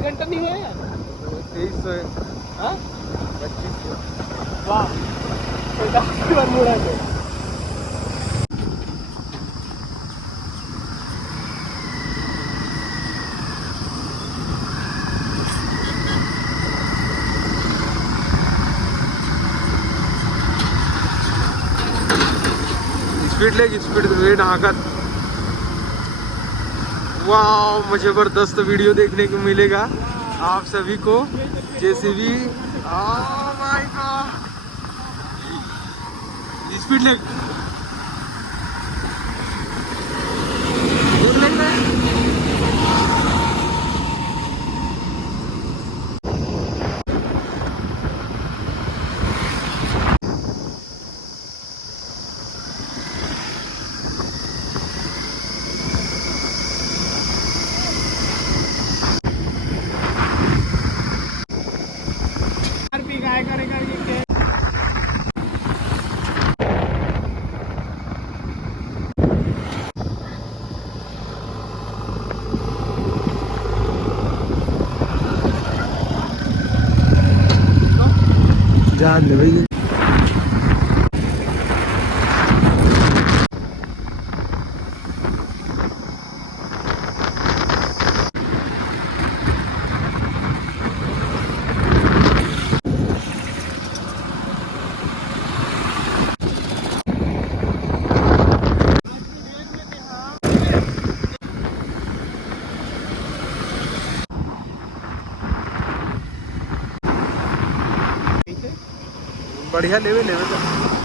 1 घंटा नहीं हुआ यार। 2300 है। हाँ 2500। वाह, 50 बार मुड़ा है। स्पीड लेगी, स्पीड रेड हाकत। वाह, मुझे जबरदस्त वीडियो देखने को मिलेगा आप सभी को। JCB, oh my God, speed leg देख लेते हैं। गाय करेगा ये जान दे भाई। बढ़िया लेवे लेवे तो